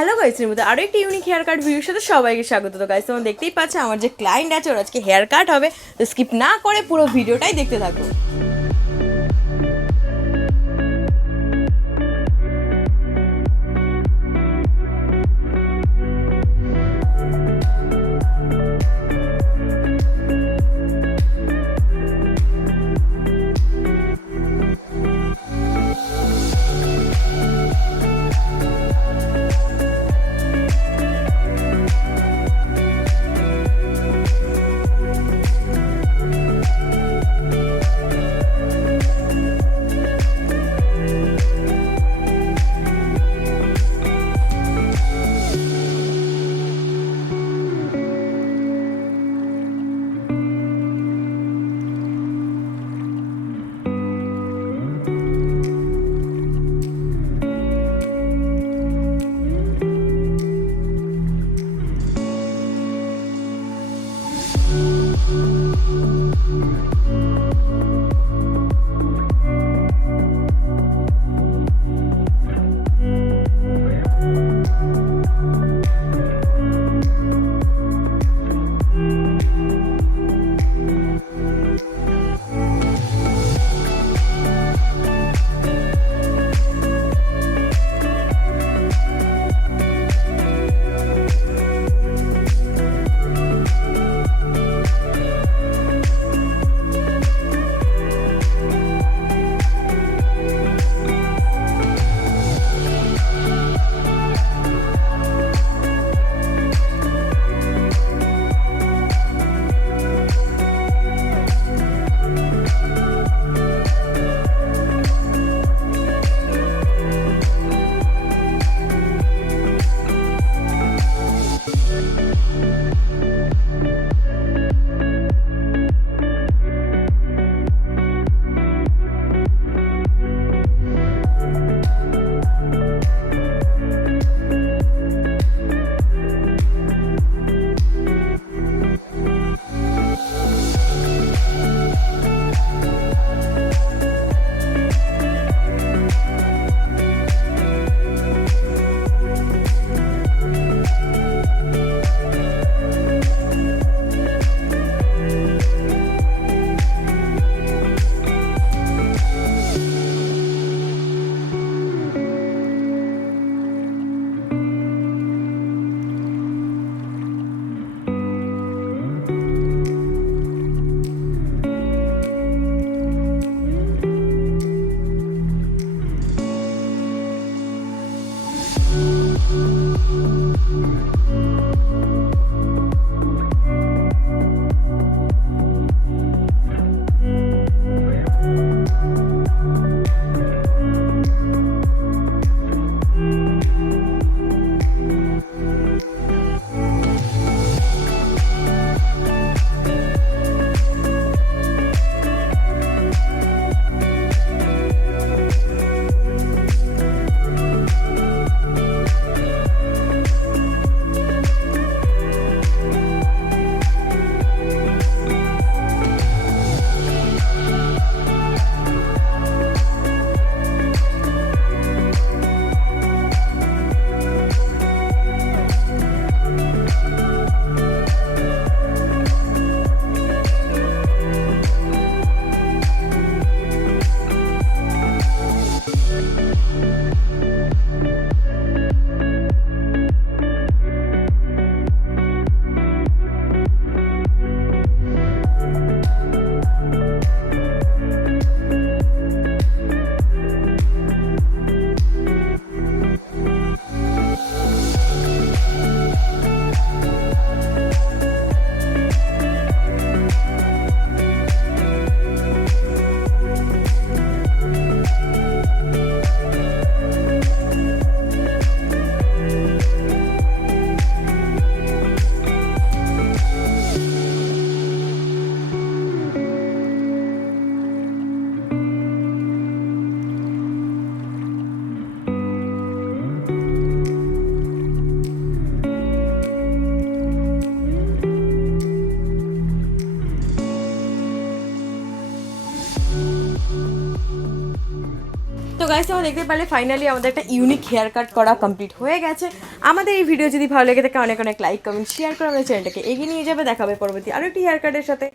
Hello guys, এর মধ্যে আরও একটি ইউনিক হেয়ার কাট ভিডিওর সাথে সবাইকে স্বাগত। তো গাইস, তোমরা দেখতেই পাচ্ছ আমার যে ক্লায়েন্ট আছে ওর আজকে হেয়ার কাট হবে, তো স্কিপ না করে পুরো ভিডিওটাই দেখতে থাকো। দেখতে পারলে ফাইনালি আমাদের একটা ইউনিক হেয়ার কাট করা কমপ্লিট হয়ে গেছে। আমাদের এই ভিডিও যদি ভালো লেগে থাকে অনেক অনেক লাইক কমেন্ট শেয়ার করে আমাদের চ্যানেলটাকে এগিয়ে নিয়ে যাবে। দেখাবে পরবর্তী আরও একটি হেয়ার কাটের সাথে।